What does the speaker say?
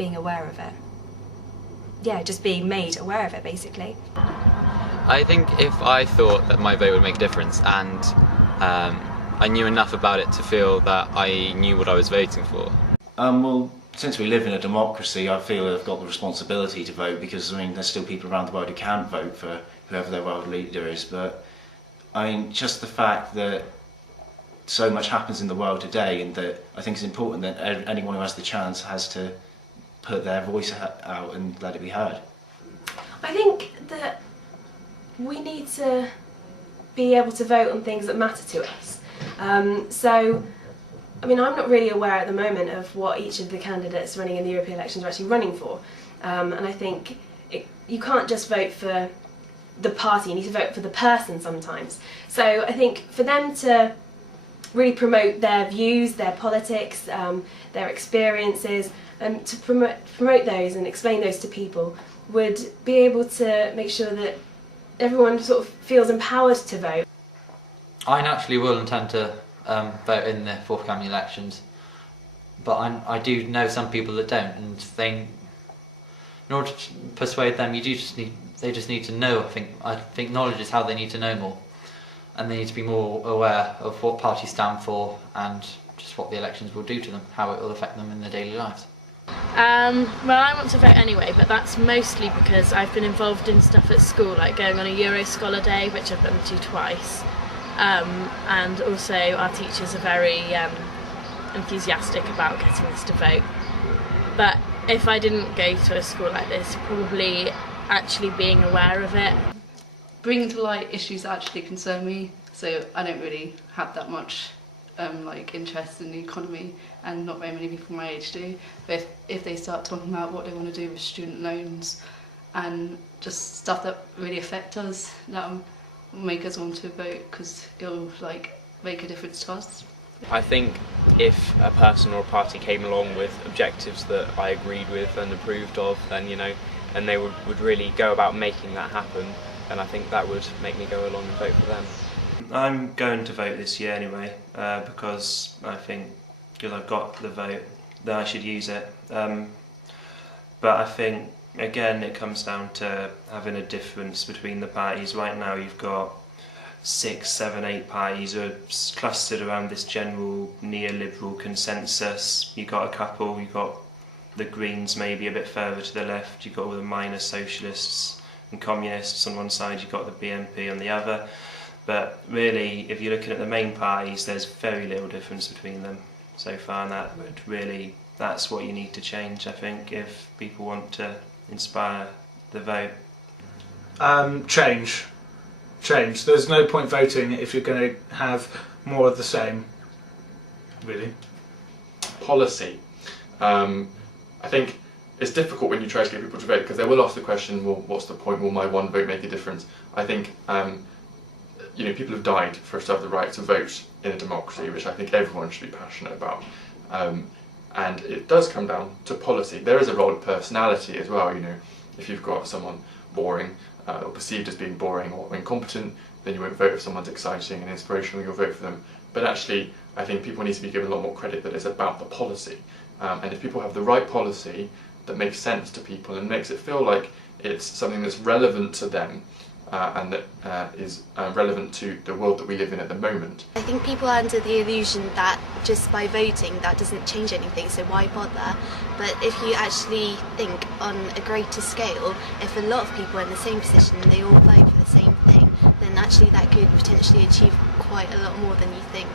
being aware of it. Yeah, just being made aware of it, basically. I think if I thought that my vote would make a difference and I knew enough about it to feel that I knew what I was voting for. Well, since we live in a democracy, I feel I've got the responsibility to vote because, I mean, there's still people around the world who can't vote for whoever their world leader is, but I mean, just the fact that so much happens in the world today, and that I think it's important that anyone who has the chance has to put their voice out and let it be heard. I think that we need to be able to vote on things that matter to us. So, I mean, I'm not really aware at the moment of what each of the candidates running in the European elections are actually running for. And I think you can't just vote for the party, you need to vote for the person sometimes. So I think for them to really promote their views, their politics, their experiences, and to promote those and explain those to people would be able to make sure that everyone sort of feels empowered to vote. I naturally will intend to vote in the forthcoming elections, but I do know some people that don't, and in order to persuade them, they just need to know. I think knowledge is how they need to know more, and they need to be more aware of what parties stand for and just what the elections will do to them, how it will affect them in their daily lives. Well, I want to vote anyway, but that's mostly because I've been involved in stuff at school, like going on a Euro Scholar Day, which I've been to twice, and also our teachers are very enthusiastic about getting us to vote. But if I didn't go to a school like this, probably actually being aware of it. Bringing to light issues that actually concern me, so I don't really have that much like interest in the economy, and not very many people my age do. But if they start talking about what they want to do with student loans and just stuff that really affect us, that will make us want to vote because it'll like make a difference to us. I think if a person or a party came along with objectives that I agreed with and approved of, then and they would really go about making that happen, then I think that would make me go along and vote for them. I'm going to vote this year anyway, because I think, because I've got the vote, that I should use it. But I think, again, it comes down to having a difference between the parties. Right now you've got 6, 7, 8 parties who are clustered around this general neoliberal consensus. You've got a couple, you've got the Greens maybe a bit further to the left, you've got all the minor socialists and communists on one side, you've got the BNP on the other. But really, if you're looking at the main parties, there's very little difference between them so far, and that's what you need to change, I think, if people want to inspire the vote. Change. There's no point voting if you're going to have more of the same, really. Policy. I think it's difficult when you try to get people to vote because they will ask the question, well, what's the point? Will my one vote make a difference? I think people have died for us to have the right to vote in a democracy, which I think everyone should be passionate about. And it does come down to policy. There is a role of personality as well. If you've got someone boring or perceived as being boring or incompetent, then you won't vote. If someone's exciting and inspirational, you'll vote for them. But actually, I think people need to be given a lot more credit that it's about the policy. And if people have the right policy that makes sense to people and makes it feel like it's something that's relevant to them, and that is relevant to the world that we live in at the moment. I think people are under the illusion that just by voting that doesn't change anything, so why bother? But if you actually think on a greater scale, if a lot of people are in the same position and they all vote for the same thing, then actually that could potentially achieve quite a lot more than you think.